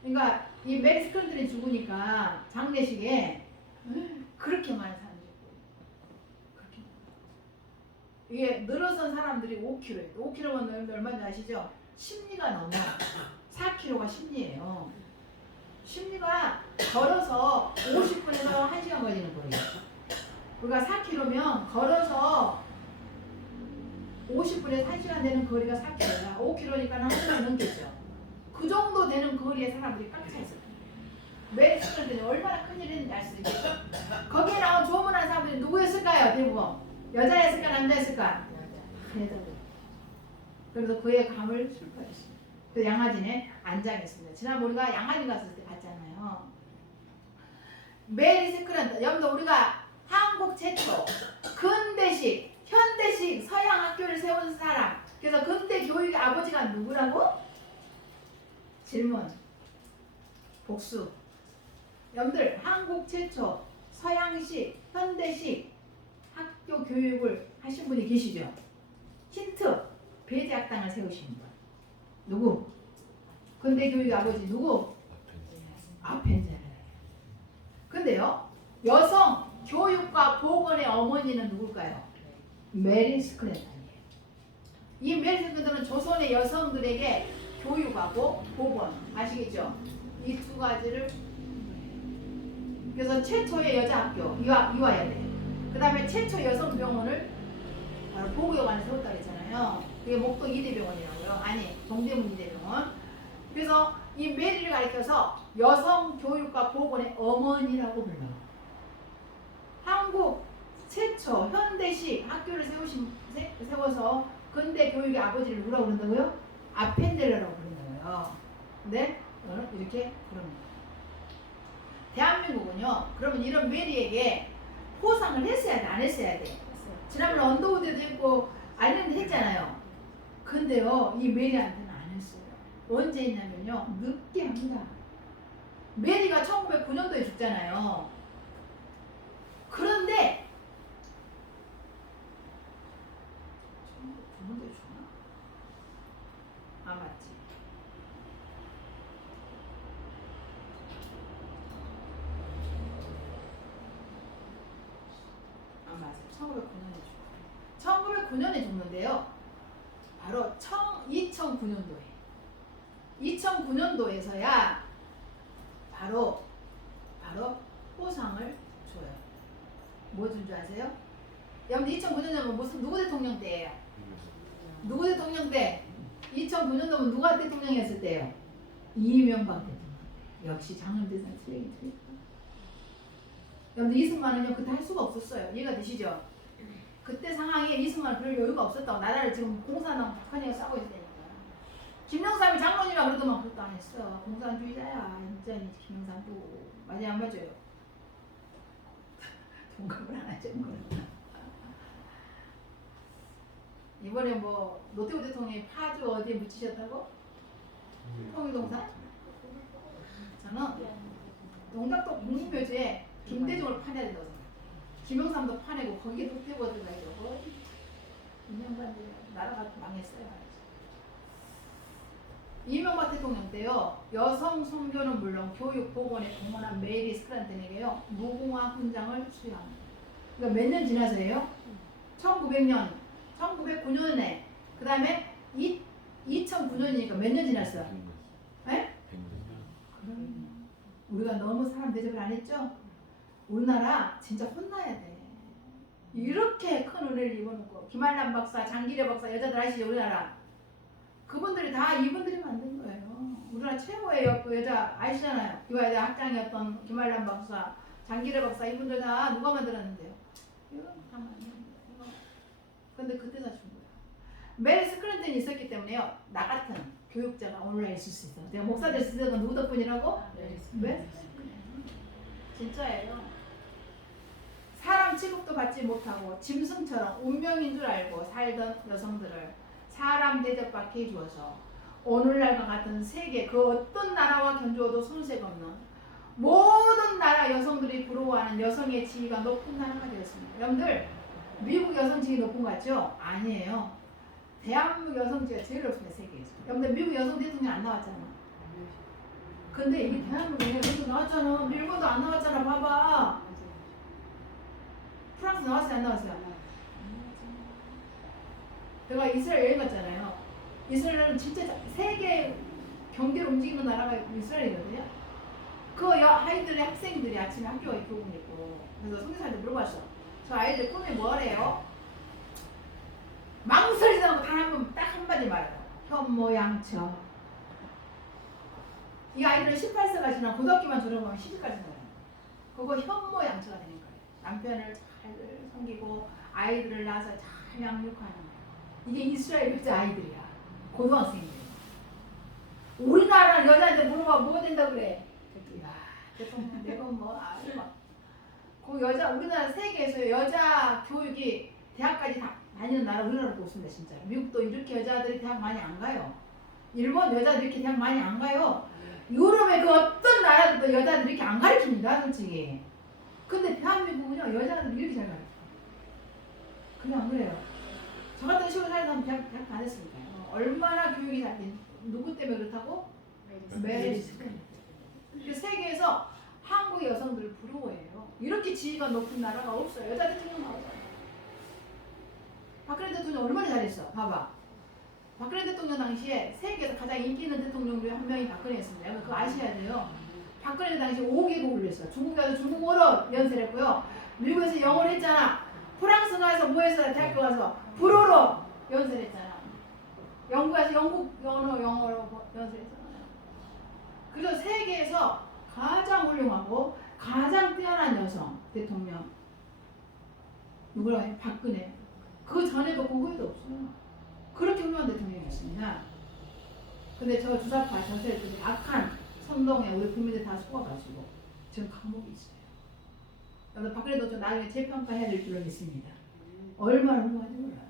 그러니까 이 메리 스크런들이 죽으니까 장례식에 그렇게 많은 사람들이 그렇게 이게 늘어선 사람들이 5km예요. 5km면 얼마인지 아시죠? 심리가 넘어. 4km가 심리예요. 심리가 걸어서 50분에서 1시간 걸리는 거예요. 우리가 4km면 걸어서 50분에서 1시간 되는 거리가 4km야. 5km니까 1시간 넘겠죠. 그 정도 되는 거리에 사람들이 꽉 차 있어요. 메리 스크런들이 얼마나 큰일 했는지 알 수 있겠죠? 거기에 나온 조문한 사람들이 누구였을까요? 대부분 여자였을까 남자였을까? 여자들. 그래서 그의 감을 슬퍼했습니다. 그 양화진에 안장했습니다. 지난번 우리가 양화진 갔을 때 봤잖아요. 메리 스크런트, 여러분들 우리가 한국 최초 근대식, 현대식 서양 학교를 세운 사람. 그래서 근대 교육의 아버지가 누구라고? 질문. 복수. 여러분들 한국 최초 서양식, 현대식 학교 교육을 하신 분이 계시죠? 힌트. 배제학당을 세우신 분. 누구? 근대 교육의 아버지 누구? 아펜젤. 근데요, 여성 교육과 보건의 어머니는 누굴까요? 메리 스크랜턴이에요. 이 메리 스크랜턴은 조선의 여성들에게 교육하고 보건, 아시겠죠? 이 두 가지를. 그래서 최초의 여자 학교 이화여대, 그 다음에 최초 여성 병원을 바로 보구여관에 세웠다고 했잖아요. 그게 목동 이대병원이라고요. 아니, 동대문 이대병원. 그래서 이 메리를 가리켜서 여성 교육과 보건의 어머니라고 불러요. 한국 최초 현대식 학교를 세워서 근대 교육의 아버지를 누구라고 부른다고요? 아펜젤러라고 부른다고요. 근데 이렇게 부릅니다. 대한민국은요, 그러면 이런 메리에게 포상을 했어야 돼, 안 했어야 돼? 지난번에 언더우드도 했고 아일랜드 했잖아요. 근데요, 이 메리한테는 안 했어요. 언제 했냐면요, 늦게 합니다. 메리가 1909년도에 죽잖아요. 그런데 1909년도에 죽나? 아, 맞지. 아, 맞아요. 1909년에 죽어요. 1909년에 죽는데요. 바로 2009년도에. 2009년도에서야 바로 포상을 줘요. 뭐 준 줄 아세요? 여러분 2009년도면 무슨 누구 대통령 때예요? 누구 대통령 때? 2009년도면 누가 대통령이었을 때예요? 이명박 대통령. 역시 장엄대상 트레이닝. 여러분 이승만은요 그때 할 수가 없었어요. 이해가 되시죠? 그때 상황에 이승만은 그럴 여유가 없었다고. 나라를 지금 공산당 박헌희가 싸고 있으니까. 김영삼이 장로님이라 그러더만 그것도 안 했어. 공산주의자야. 완전히 김영삼도. 맞아요, 안 맞아요? 동감을 안 하죠. 이번에 뭐 노태우 대통령이 파주 어디에 묻히셨다고? 통일동산? 저는 동작동 국립묘지에 김대중을 파내야 된다고 생각해요. 김영삼도 파내고 거기에 노태우가 들어가려고. 인명반들 나라가 망했어요. 이명박 대통령 때요, 여성 선교는 물론 교육 보건에 동원한 메리 스크란턴에게요 무궁화 훈장을 수여합니다. 그러니까 몇 년 지나서예요? 1900년, 1909년에, 그 다음에 2009년이니까 몇 년 지났어요? 네? 그럼 우리가 너무 사람 대접을 안 했죠? 우리나라 진짜 혼나야 돼. 이렇게 큰 은혜를 입어놓고 김한란 박사, 장기래 박사, 여자들 아시죠? 우리나라 그분들이 다 이분들이 만든 거예요. 우리나라 최고의 여자 아시잖아요. 이화여대 학장이었던 김한란 박사, 장기래 박사, 이분들 다 누가 만들었는데요? 이거 다 만든 거예요. 근데 그때 다 준 거야. 메리 스크랜턴이 있었기 때문에요. 나 같은 교육자가 오늘날 있을 수 있어. 내가 목사 될 수 있는 건 누구 덕분이라고? 왜? 진짜예요. 사람 취급도 받지 못하고 짐승처럼 운명인 줄 알고 살던 여성들을 사람 대접받게 해주어서 오늘날과 같은 세계 그 어떤 나라와 견주어도 손색 없는 모든 나라 여성들이 부러워하는 부러워하는 여성의 지위가 높은 나라가 되었습니다. 여러분들 미국 여성 지위 높은 거 같죠? 아니에요. 대한민국 여성 지위가 제일 높습니다. 세계에서. 여러분들 미국 여성 대통령 안 나왔잖아. 근데 이게 대한민국에 여성 나왔잖아. 일본도 안 나왔잖아. 봐봐. 프랑스 나왔어요? 안 나왔어요? 내가 이스라엘 여행 갔잖아요. 이스라엘은 진짜 세계 경제를 움직이는 나라가 이스라엘이거든요. 그 아이들의 학생들이 아침에 학교에 교복을 입고 그래서 선교사한테 물어봤어. 저 아이들 꿈이 뭐래요? 망설이지 않고 단 한 번 딱 한마디 말해요. 현모양처. 이 아이들은 18세가 지나 고등학교만 졸업하면 시집까지 가요. 그거 현모양처가 되는 거예요. 남편을 잘 섬기고 아이들을 낳아서 잘 양육하는 거예요. 이게 이스라엘 여자 아이들이야. 고등학생들. 우리나라 여자한테 물어봐 뭐가 된다 그래. 야, 대통령 내가 뭐 그 여자 우리나라 세계에서 여자 교육이 대학까지 다 다니는 나라 우리나라로 보습니다 진짜. 미국도 이렇게 여자들이 대학 많이 안 가요. 일본 여자들 이렇게 대학 많이 안 가요. 유럽의 그 어떤 나라도 여자들 이렇게 안 가르칩니다 솔직히. 근데 대한민국은요 여자들 이렇게 잘 가르쳐. 그냥 안 그래요. 저 같은 시골 살던 사람 대학 안 했으니까요. 얼마나 교육이 잘 된, 누구 때문에 그렇다고? 메리 스크린. 세계에서 한국 여성들을 부러워해요. 이렇게 지위가 높은 나라가 없어요. 여자 대통령 나오잖아요. 박근혜 대통령 얼마나 잘했어. 봐봐. 박근혜 대통령 당시에 세계에서 가장 인기 있는 대통령 중에 한 명이 박근혜였습니다. 그거 아셔야 돼요. 박근혜 당시 5개국을 했어. 중국 가서 중국어로 연설을 했고요. 미국에서 영어를 했잖아. 프랑스 가서 뭐 했어? 대학교 가서 불어로 연설했잖아. 영국 가서 영국 영어로 연설했잖아요. 그래서 세계에서 가장 훌륭하고 가장 뛰어난 여성 대통령 누구라고 해? 박근혜. 그 전에도 그 후에도 없어요. 그렇게 훌륭한 대통령이었습니다. 근데 저 주사파 저세들이 악한 선동에 우리 국민들 다 속아가지고 지금 감옥에 있어요. 그래서 박근혜 대통령 나중에 재평가해야 될 줄로 믿습니다. 얼마나 훌륭한지 몰라요.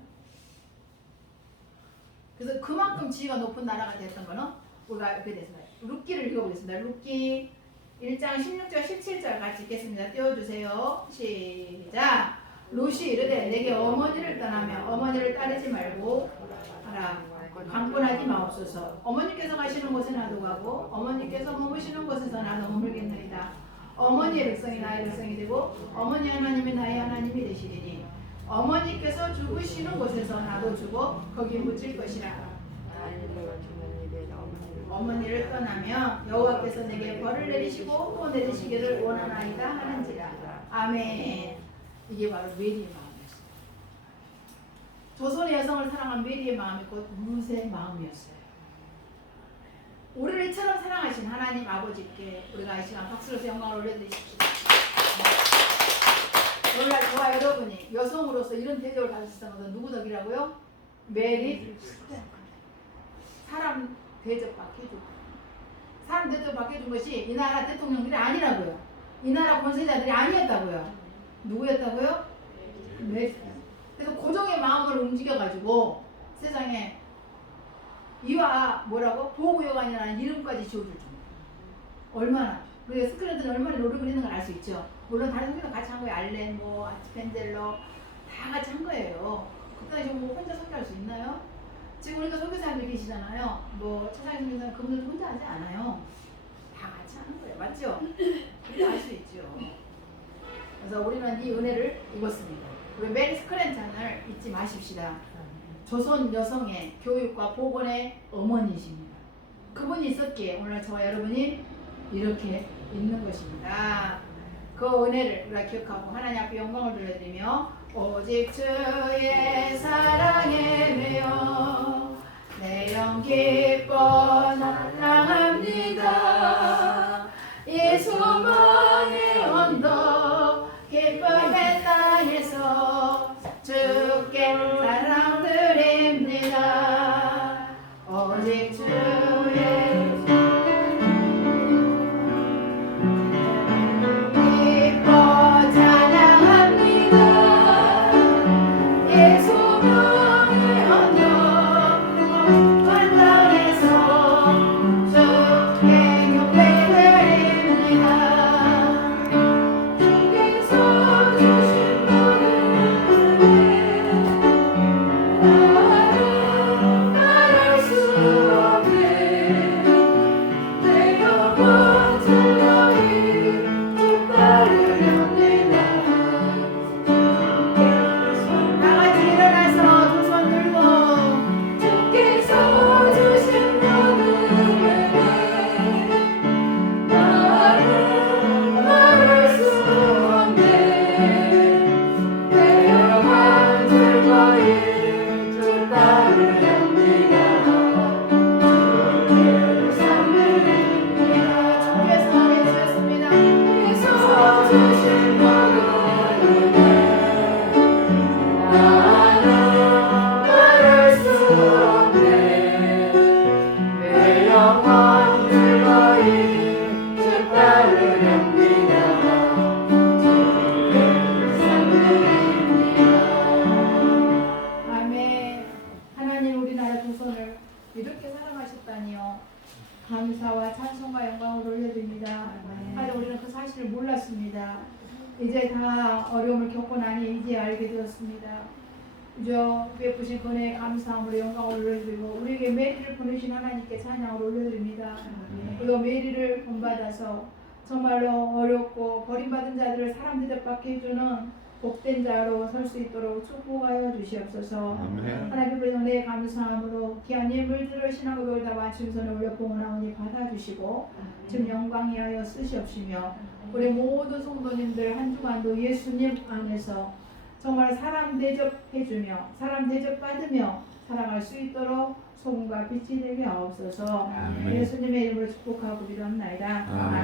그래서 그만큼 지위가 높은 나라가 됐던 거는 우리가 이렇게 됐습니다. 룻기를 읽어보겠습니다. 룻기 1장 16절 17절 같이 읽겠습니다. 띄워주세요. 시작. 룻이 이르되 내게 어머니를 떠나며 어머니를 따르지 말고 하라. 강권하지 마옵소서. 어머니께서 가시는 곳에 나도 가고 어머니께서 머무시는 곳에서 나도 머물겠나이다. 어머니의 백성이 나의 백성이 되고 어머니 하나님이 나의 하나님이 되시리니 어머니께서 죽으시는 곳에서 나도 죽어 거기 묻힐 것이라. 어머니를 떠나며 여호와께서 내게 벌을 내리시고 또 내리시기를 원하나이다 하는지라. 아멘. 이게 바로 메리의 마음이었어요. 조선의 여성을 사랑한 메리의 마음이 곧 룻의 마음이었어요. 우리를 처럼 사랑하신 하나님 아버지께 우리가 이 시간 박수로서 영광을 올려드리십시다. 오늘날 저와 여러분이 여성으로서 이런 대접을 받을 수 있는 것은 누구 덕이라고요? 메리. 사람 대접받게 해주고 사람 대접받게 해준 것이 이 나라 대통령들이 아니라고요. 이 나라 권세자들이 아니었다고요. 누구였다고요? 메리. 그래서 고종의 마음을 움직여가지고 세상에 이와 뭐라고? 보호여관이라는 이름까지 지어줄 정도. 얼마나 우리가 스크린들은 얼마나 노력을 했는 걸 알 수 있죠. 물론 다른 선교도 같이 한 거예요. 알렌, 뭐 아치펜젤러 다 같이 한 거예요. 그때 뭐 혼자 선교할 수 있나요? 지금 우리가 선교사님들 계시잖아요. 뭐 차상희 선교사님 그분들도 혼자 하지 않아요. 다 같이 하는 거예요. 맞죠? 우리가 알 수 있죠. 그래서 우리는 이 은혜를 입었습니다. 우리 메리 스크랜찬을 잊지 마십시다. 조선 여성의 교육과 복원의 어머니이십니다. 그분이 있었기에 오늘 저와 여러분이 이렇게 있는 것입니다. 그 은혜를 우리가 기억하고 하나님 앞에 영광을 돌려드리며 오직 주의 사랑에 매여 내 영 기뻐 찬양합니다. 이 소망의 언덕 기쁨의 땅에서 주께 사랑드립니다. 오직 주의 되었습니다. 이제 다 어려움을 겪고 나니 이제 알게 되었습니다. 저 베푸신 은혜에 감사함으로 영광을 올려드리고 우리에게 메리를 보내신 하나님께 찬양을 올려드립니다. 그리고 메리를 본받아서 정말로 어렵고 버림받은 자들을 사람 대접받게 해주는 복된 자로 설 수 있도록 축복하여 주시옵소서. 아멘. 하나님의 은혜에 감사함으로 귀한 예물들을 신앙으로 다 맞춤선을 올려 봉헌하오니 받아주시고 지금 영광이 하여 쓰시옵시며 우리 모든 성도님들 한 주간도 예수님 안에서 정말 사람 대접해주며 사람 대접받으며 살아갈 수 있도록 소금과 빛이 되게 하옵소서. 아멘. 예수님의 이름으로 축복하고 기도합나이다. 아멘.